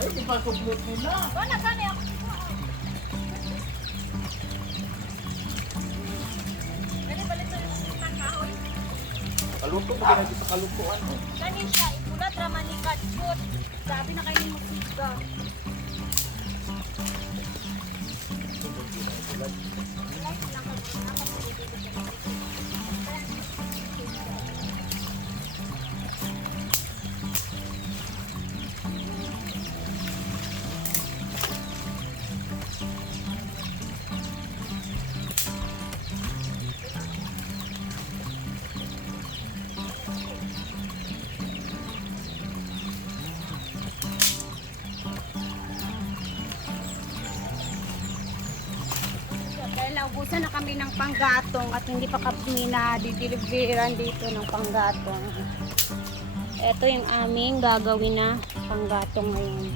Ay, di ba suplot nila? Wala gani ako. Gani balik sa kahoy. Kaluto mo ginagawa sa kalutuan. Gani siya, ipulat raman ni Katsut. Sabi na kayo ni Musiga. Dahil naubusan na kami ng panggatong at hindi pa kami na-deliveran dito ng panggatong. Ito yung aming gagawin na panggatong ngayon.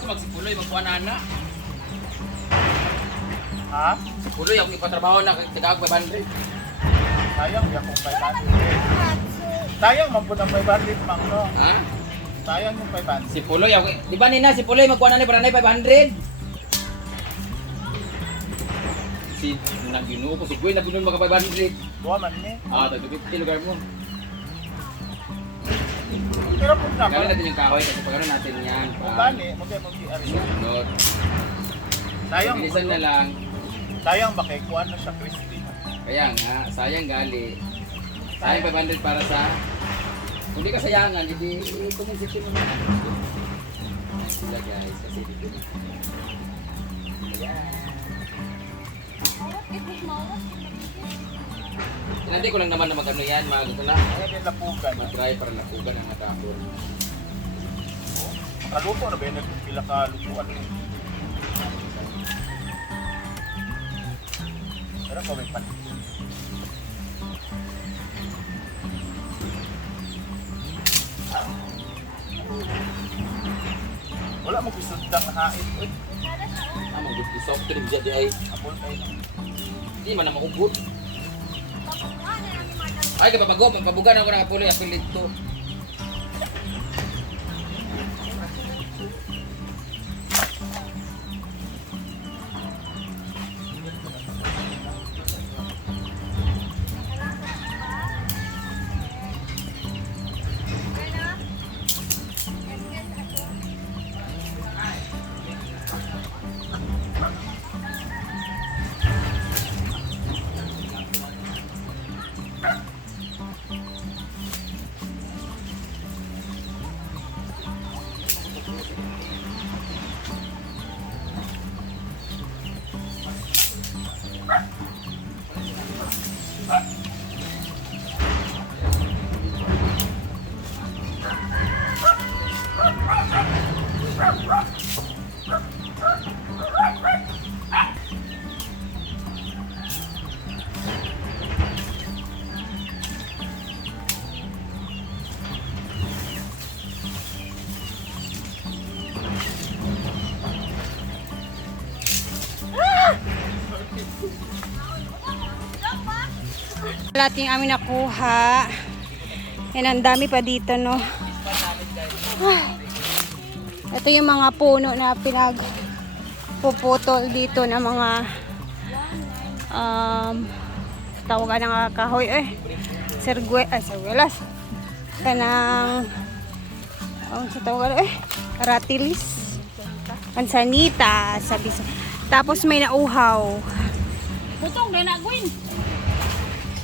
Magsipuloy, magpuanana. Ha? Sipuloy, ako ipatrabaho na tagag 500. Sayang, di akong 500. Sayang, mampun ang 500 pang, no? Ha? Sayang yung 500. Sipuloy, ako. Di ba nina, sipuloy, magpuanana para na 500? Si, naginuo ko, si Gwen, naginuo mga 500. Buwa man ni. Ah, tagpipit lugar mo. Pero kung na Gawin natin yung kahoy kasi pagkaroon natin yan. kung gani, mag-i-ari. Sunod. Sayang, Bilisan na lang. sayang ba kay kuan na siya crispy. Kaya nga, sayang gali. Sayang 500 para sa... Kung di ka sayangan, hindi kumonsitin mo naman. Sila guys, kasi dito na. Ayan. Tinanti ko lang naman na mag-ano yan, mag-ano na. Kaya din lapugan. Mag-try para nakugan ang mga kapon. Kaluto na ba yun? Nagpila ka lutuan. Pero kung may palit. Wala mo kusundang hain. Uy, Ah, mag-soft cream dyan di ay. apol tayo na. Hindi man na maugod. Ay, kapabago, magpabugan ako ng apuloy, apilit to. Lahat yung amin nakuha. Yan, ang dami pa dito, no? Ito yung mga puno na pinagpuputol dito na mga tawagan ng kahoy serguelas kanang sa tawagan ratilis, pansanita, sabi sa. Tapos may nauhaw. Butong na nagwin.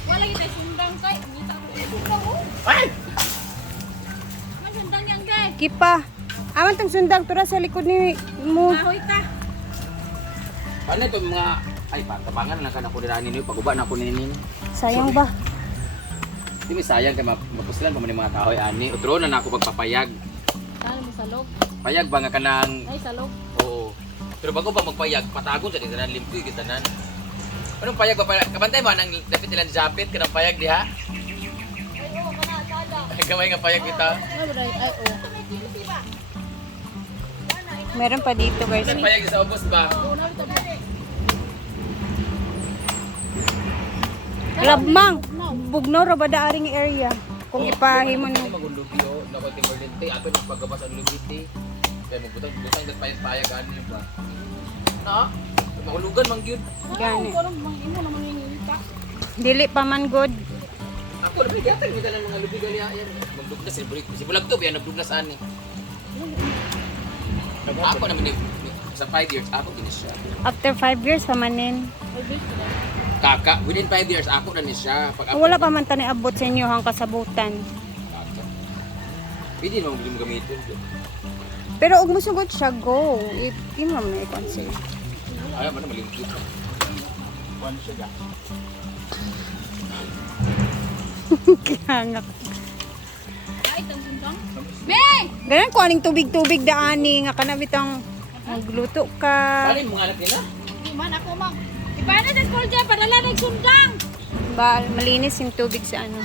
Wala kita sundang kay. Ngita ko sundang oh. Ay! May sundang yang kay. Kipa. Aman tong sundang tura sa likod ni mo. Kahoy ta. Ano ito mga... Ay, patabangan lang ka na ko niranin nyo. Paguba na ako ninin. Sayang ba? Di mo sayang kaya mapusilan pa man yung mga kahoy ani. Utro na ako magpapayag. Saan mo sa loob? Payag ba nga ka ng... Ay sa loob. Oo. Pero bago pa magpayag, patagon sa tanan limpi kita nan. Anong payag ba? Kabantay mo nang dapit nilang japit kanang payag diha? Ay oo kana sada. Ay gamay nga payag kita. Ay oo. Meron pa dito guys. Kanang payag sa ubos ba? Labmang. Bugno ra ba daaring area? Kung ipahimo Hindi no. magulubi o na konti emergency ato nang pagabas ang lubiti. Kaya magbutang dat payag ani ba? Na? Mahulugan man gyud. Gani. Ano bang imo naman yung ka? Dili pa man good. Ako na bigatan mi tanan mga lubi gali ayan. Magdugnas si bulag to biya nagdugnas ani. Ako naman ni sa 5 years ako din siya. After 5 years pamanin. Kaka, within 5 years ako na ni siya. Pag Wala pa man tani abot sa inyo hang kasabutan. Kaka. Pwede naman mo gamitin. Pero ug musugot siya go. Imo man na i-consider. Ayaw mo na malingkit. Kuwan siya ga. Kaya Ay tang sundang. Be! ganun ko aning tubig-tubig daani nga kanabitang magluto ka. Paano yung mga anak nila? Di man ako mang. Ipaano na school dyan para lang nagsundang. Ba, malinis yung tubig sa ano.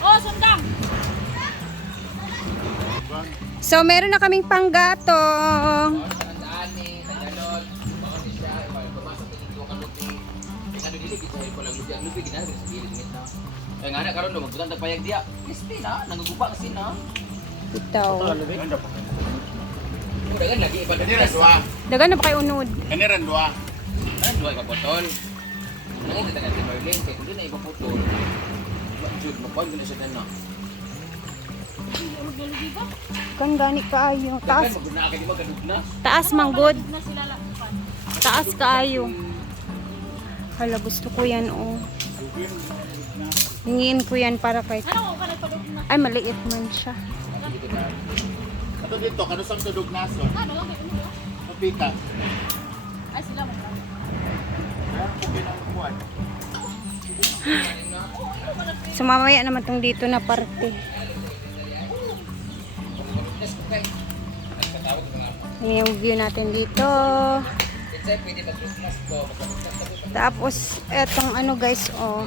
Oh sundang. So meron na kaming panggatong. Sa Andaani, sa Jalod, bakit siya, pumasok sa ito ka lupi. Ano dili, gito ko lang lupi. Ang lupi, ginagawa sa gilid nito na. Kaya nga na, karoon do, magbutang tagpayag diya. Kristi na, nangugupa kasi na. Bitaw. Dagan lagi, iba na Kaniran dua. Dagan na pa kay unod. Kaniran dua. Ano, duwa ka potol. Ano yung tatagal si Merlin, kaya kung doon na iba potol. Jud, makuha ko na siya na. Magdulugi ba? Kan gani kaayo. Taas. Taas. Magduna ka, di ba, kadugna? Taas manggod. Na sila lang. Taas kaayo. Hala, gusto ko yan oh. Hingin ko yan para kay... Ano ko ka nagpadug na? Ay, maliit man siya. Ato dito, kanusang tudog naso. Ano lang kay uno? Mapika. Ay sila mo lang. Kaya kukin ang kuwan. So mamaya naman tong dito na parte. Yan yung view natin dito. Tapos etong ano guys oh.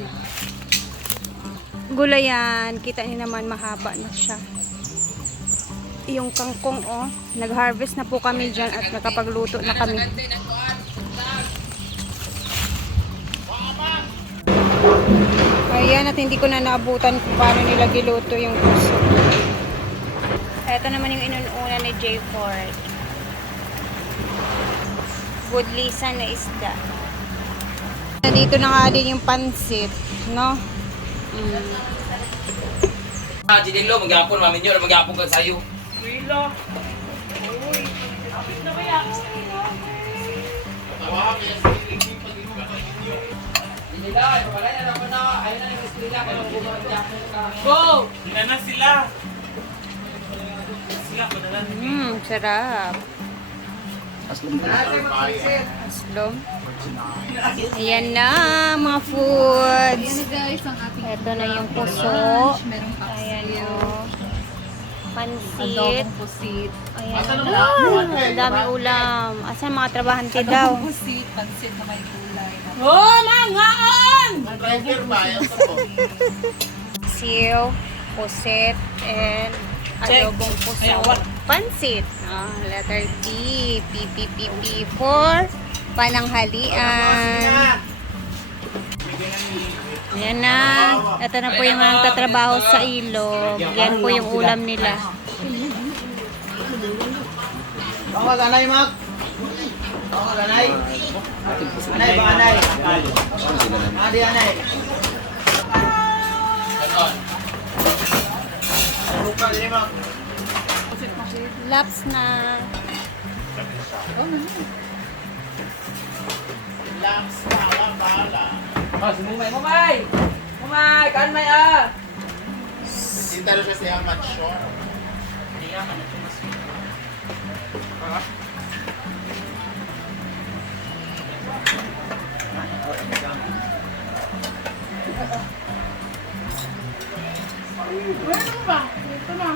Gulayan, kita niyo naman mahaba na siya. Yung kangkong oh, nag-harvest na po kami diyan at nakapagluto na kami. Ayan, at hindi ko na naabutan kung paano nila giluto yung puso. Ito naman yung inuuna ni J. Ford. Budlisan na isda. Dito na nga din yung pansit, no? Ginilo, magyapon mami nyo, magyapon ka sa'yo. Ginila, wala na naman na. Ayun na yung estrella, kaya magbubuhan magyapon ka. Go! Hinana sila. Sila ko na Sarap. Aslom. Ayan na, mga foods. Guys, ang ating Ito na yung puso. Ayan o. Pansit. pusit. Ayan na. Ang dami ulam. Asan mga trabahante daw? Pusit, pansit na may gulay. Oh, mangaan! driver ba? Yan sa po. Siyo, puset, and adobong puso. Pansit. Letter P. P for pananghalian. Ayan na. Ito na po yung mga tatrabaho sa ilog. Yan po yung ulam nila. Ako ka ganay, Mak? Ako ka ganay? Ating puso. Anay ba, anay? Ano sila naman? Adi, anay. Buka din, Mak. Laps na. Relax na, bahala. Oh, si Mumay! Mumay! Mumay! Kaan may ah! Sinta rin siya siya mature. Ano ba? Ito na.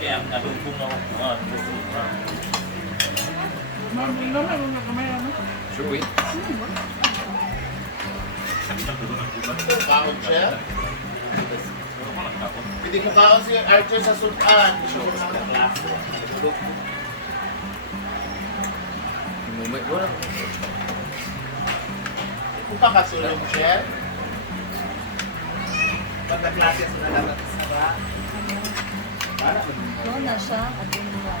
Kaya nalubong na ako. Sure, wait. Kaon siya. Hindi mo kaon si Archer sa sultan. Sure. Si Mumay. Wala. Kung pa kasulong siya. Pagka-klase sa nalabat sa ba? Doon na siya. At yun na.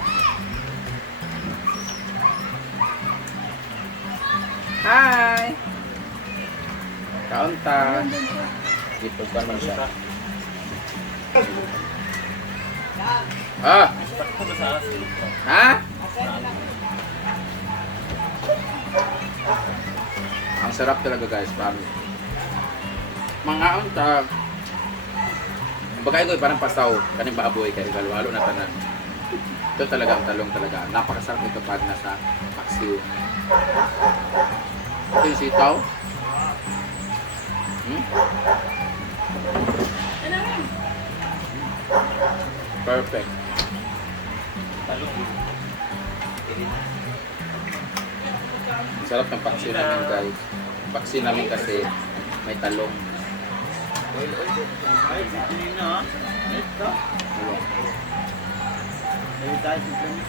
Hi! Kaunta. Dito ka man siya. Ah! Ha? Ang sarap talaga guys, promise. Mga unta. Bagay ko parang pasaw, kaning baaboy kay halo na tanan. Ito talaga ang talong talaga. Napakasarap nito pag nasa paksiw. Ito yung sitaw. Perfect. Ang sarap ng paksiw namin guys. Paksiw namin kasi may talong. Ay, hindi na. Ito. Talong. Ay, tayo sa kanya.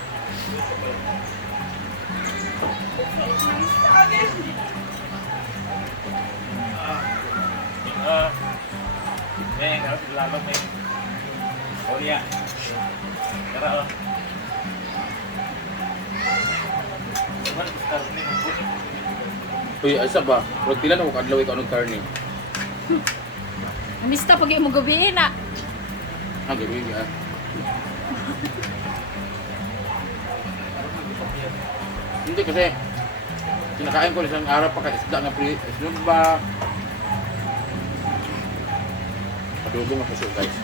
Lalo may. Oh yeah. Kara. Uy, asa ba? Pero pila na ko kadlaw ikaw ng karne. Amista pag mo gabi na. Ah, gawin ka. Hindi kasi kinakain ko isang araw pa isda nga isda ba? Adobo nga puso guys.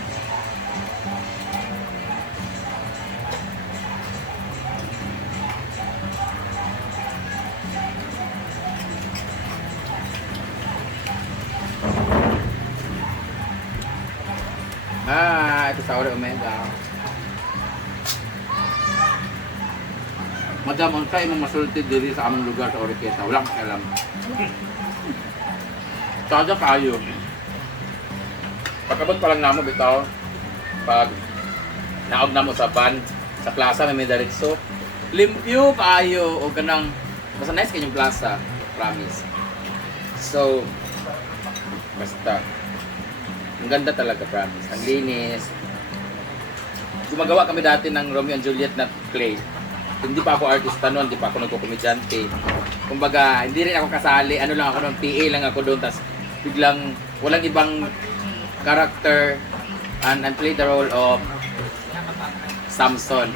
Ito sa Ore Omega. Madam, ang tayo mong masulti diri sa among lugar sa Oriqueta. Wala kang alam. Tada kayo. Pagkabot pa lang namo bitaw. Pag naog namo sa van, sa plaza may diretso. Limpyo kayo o kanang basta nice kanyang plaza. Promise. So, basta. Ang ganda talaga, promise. Ang linis. Gumagawa kami dati ng Romeo and Juliet na play. Hindi pa ako artista noon, hindi pa ako nagko-komedyante. Kumbaga, hindi rin ako kasali, ano lang ako noon, PA lang ako doon, tapos biglang walang ibang character and played the role of Samson.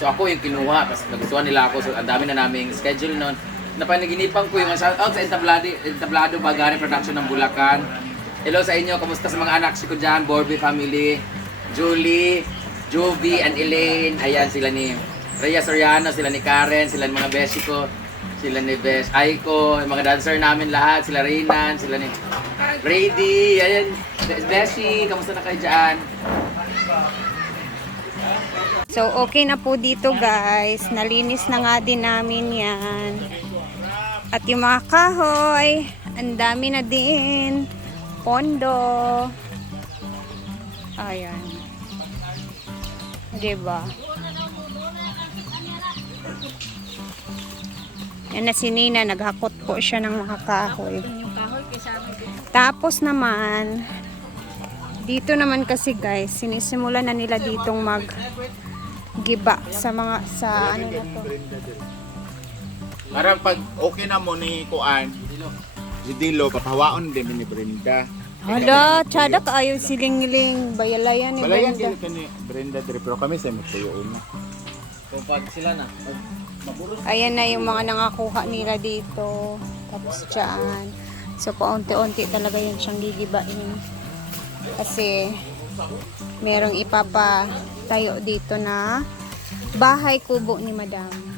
So ako yung kinuha, tapos nagustuhan nila ako, so ang dami na naming schedule noon. Napanaginipan ko yung shoutout sa Entablado Bagari Production ng Bulacan. Hello sa inyo, kamusta sa mga anak ko dyan, Borby family, Julie, Jovi and Elaine, ayan sila ni Rhea Soriano, sila ni Karen, sila ni mga beshi ko, sila ni Besh Aiko, yung mga dancer namin lahat, sila Reynan, sila ni Brady, ayan, Beshi, kamusta na kayo dyan? So, okay na po dito guys. Nalinis na nga din namin yan. At yung mga kahoy, ang dami na din. Pondo. Ayan. Diba? Yan na si Nina, naghakot po siya ng mga kahoy. Yung kahoy kaysa ano dito. Tapos naman, dito naman kasi guys, sinisimulan na nila ditong giba sa mga, sa ano na to. Parang pag okay na mo ni Kuan, si Dilo, papawaon din ni Brenda. Hala, tsada kaayo siling-ling, bayalayan ni Balayan Brenda. din ka ni Brenda dire, pero kami sa magtuyoon na. Kung pag sila na. Ayan na yung mga nangakuha nila dito. Tapos dyan. So, paunti-unti talaga yan siyang gigibain. Kasi, merong ipapatayo dito na bahay kubo ni Madam.